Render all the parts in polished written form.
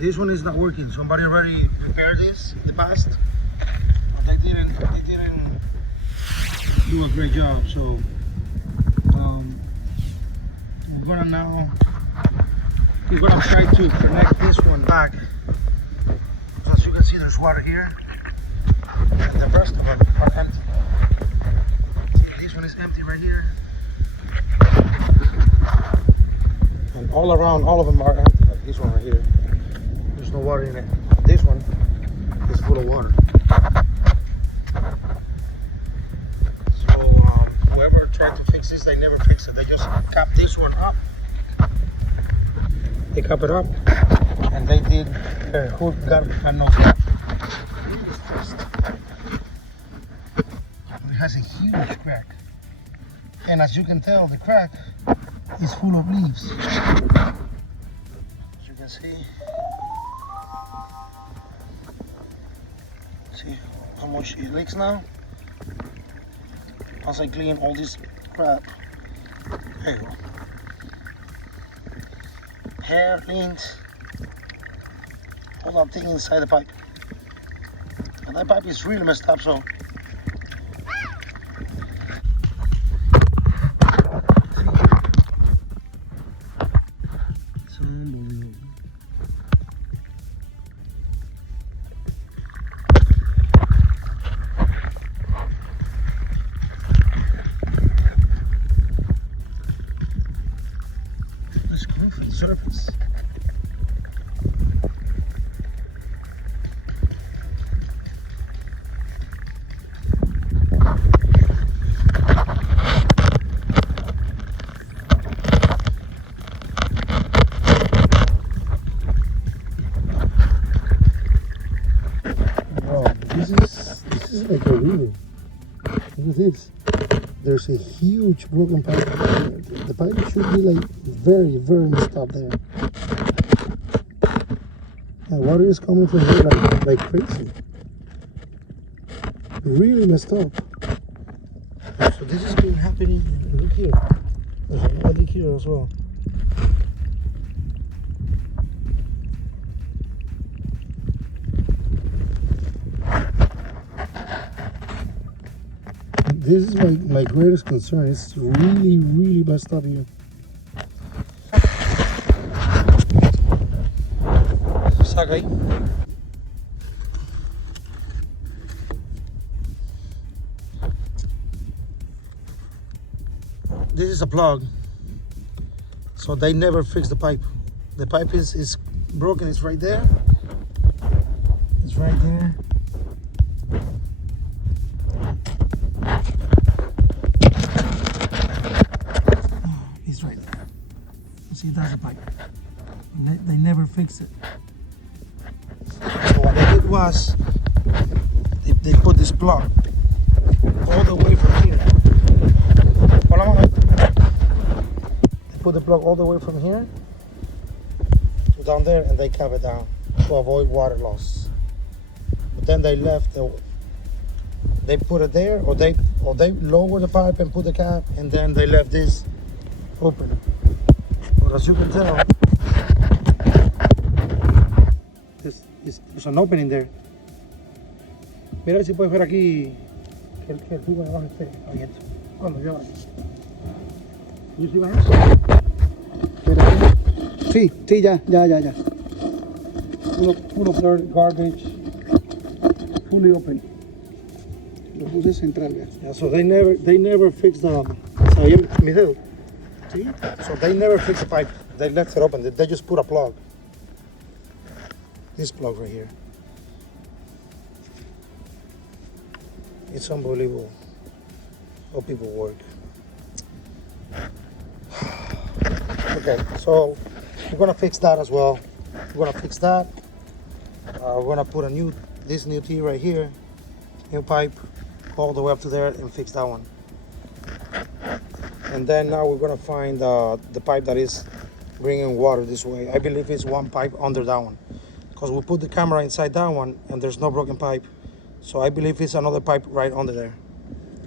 this one is not working. Somebody already repaired this in the past. They didn't do a great job. So we're gonna try to connect this one back. As you can see, there's water here, and the rest of them are empty. See, this one is empty right here, and all around, all of them are empty. Like this one right here, there's no water in it. This one is full of water. So whoever tried to fix this, they never fix it. They just cap this one up. They cap it up, and they did hood got a nose cap. It has a huge crack, and as you can tell, the crack is full of leaves. As you can see how much it leaks now. As I clean all this crap, there you go. Hair, lint, all that thing inside the pipe. And that pipe is really messed up, so it's unbelievable. Let's go for the surface. This is like a river. Look at this. There's a huge broken pipe. The pipe should be like very, very messed up there. And water is coming from here like crazy. Really messed up. So this has been happening. Look here. There's another leak here as well. This is my greatest concern. It's really, really messed up here. Saca ahí. This is a plug. So they never fix the pipe. The pipe is broken. It's right there. It's right there. See, that's a pipe. They never fixed it. So what they did was, they put this plug all the way from here. They put the plug all the way from here to down there, and they cap it down to avoid water loss. But then they left they put it there, or they lower the pipe and put the cap, and then they left this open. As you can tell, there's an opening there. Mira si puedes ver aquí que el tubo de abajo esté abierto. Cuando yo ¿You see my hands? Sí, ya. Full of dirt, garbage, fully open. Lo puse central, yeah, so they never fixed mi dedo. See? So they never fixed the pipe. They left it open. They just put a plug. This plug right here. It's unbelievable how people work. Okay, so we're gonna fix that as well. We're gonna fix that. We're gonna put this new T right here, new pipe, all the way up to there, and fix that one. And then now we're gonna find the pipe that is bringing water this way. I believe it's one pipe under that one, because we put the camera inside that one and there's no broken pipe. So I believe it's another pipe right under there.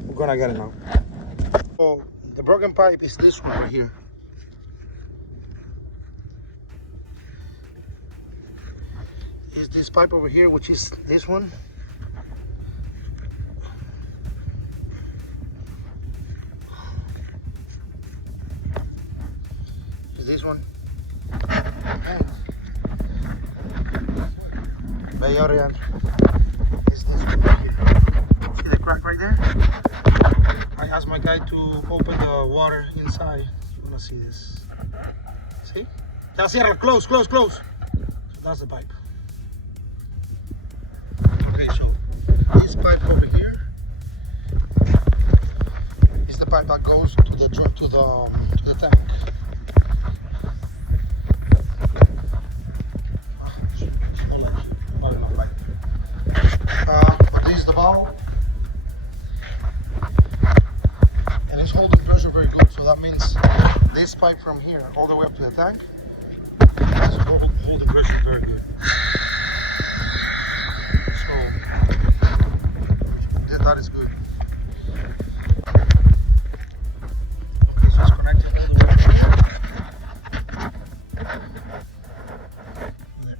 We're gonna get it now. So the broken pipe is this one right here. is this pipe over here, which is this one. Is this one. Bayorian is this one right here. See the crack right there? I asked my guy to open the water inside. You wanna see this? See? Ya cierra, close, close, close. So that's the pipe. Okay, so this pipe over here is the pipe that goes to the tank. But this is the valve, and it's holding pressure very good. So that means this pipe from here all the way up to the tank is holding pressure very good. So that is good. Okay, so it's connected all the way here. There.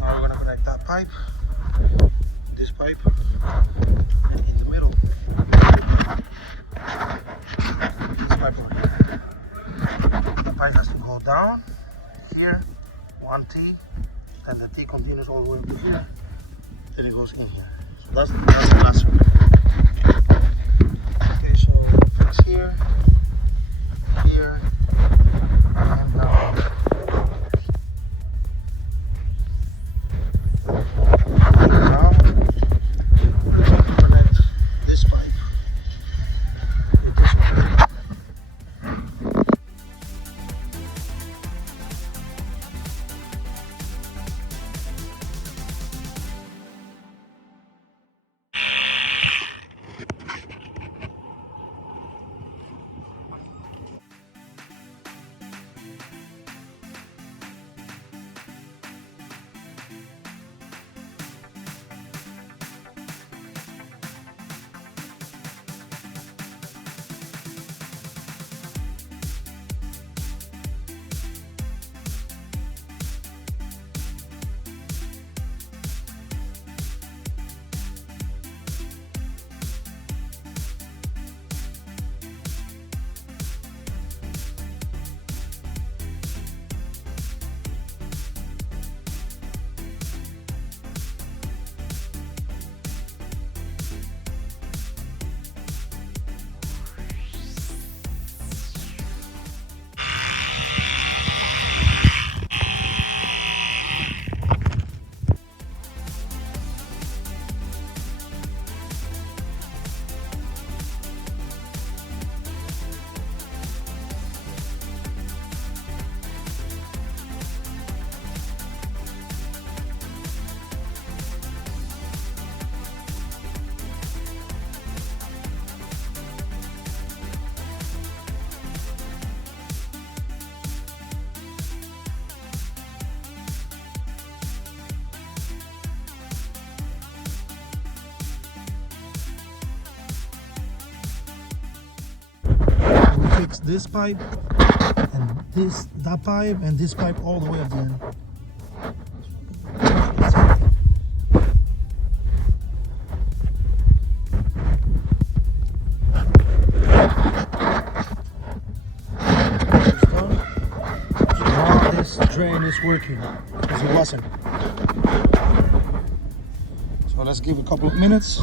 Now we're gonna connect that pipe, this pipe, in the middle. This pipe right here. The pipe has to go down here, one T, and the T continues all the way to here, then it goes in here. So that's the last one. Okay, so it's here, here, and down. Now, connect this pipe with this one. Fix this pipe and that pipe and this pipe all the way up the end. So now this drain is working because it wasn't. So let's give it a couple of minutes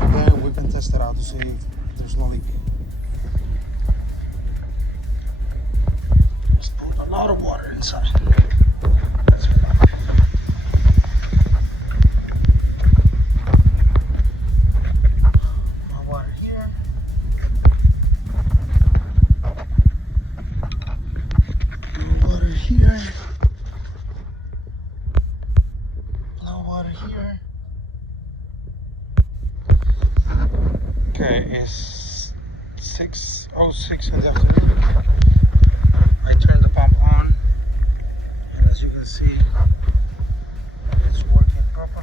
and then we can test it out to see if there's no leak. Just put a lot of water inside. That's fine. More water here. More water here. No water here. Okay, it's 6:06 in the afternoon. I turned the pump on, and as you can see, it's working properly.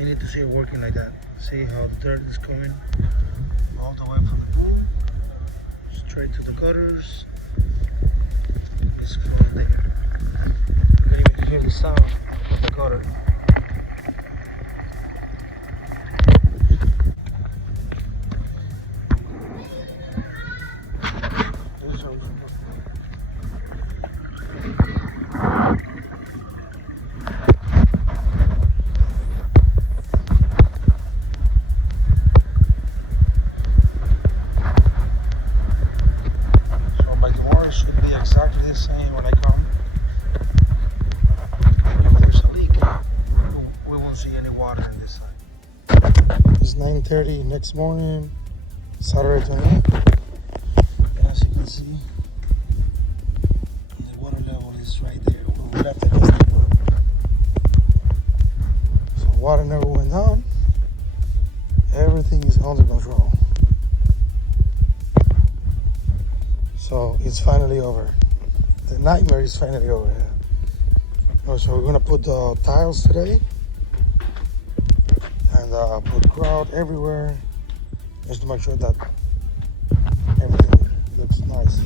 I need to see it working like that. See how the dirt is coming all the way from the pool straight to the gutters. It's from there. You can even hear the sound of the gutter. There's a So by tomorrow it should be exactly the same when I come. If there's a leak, we won't see any water in this side. It's 9:30 next morning, Saturday 28th. And as you can see, the water level is right there where we left it yesterday. So water never went down. Everything is under control. So it's finally over. The nightmare is finally over. So we're gonna put the tiles today and put grout everywhere just to make sure that everything looks nice.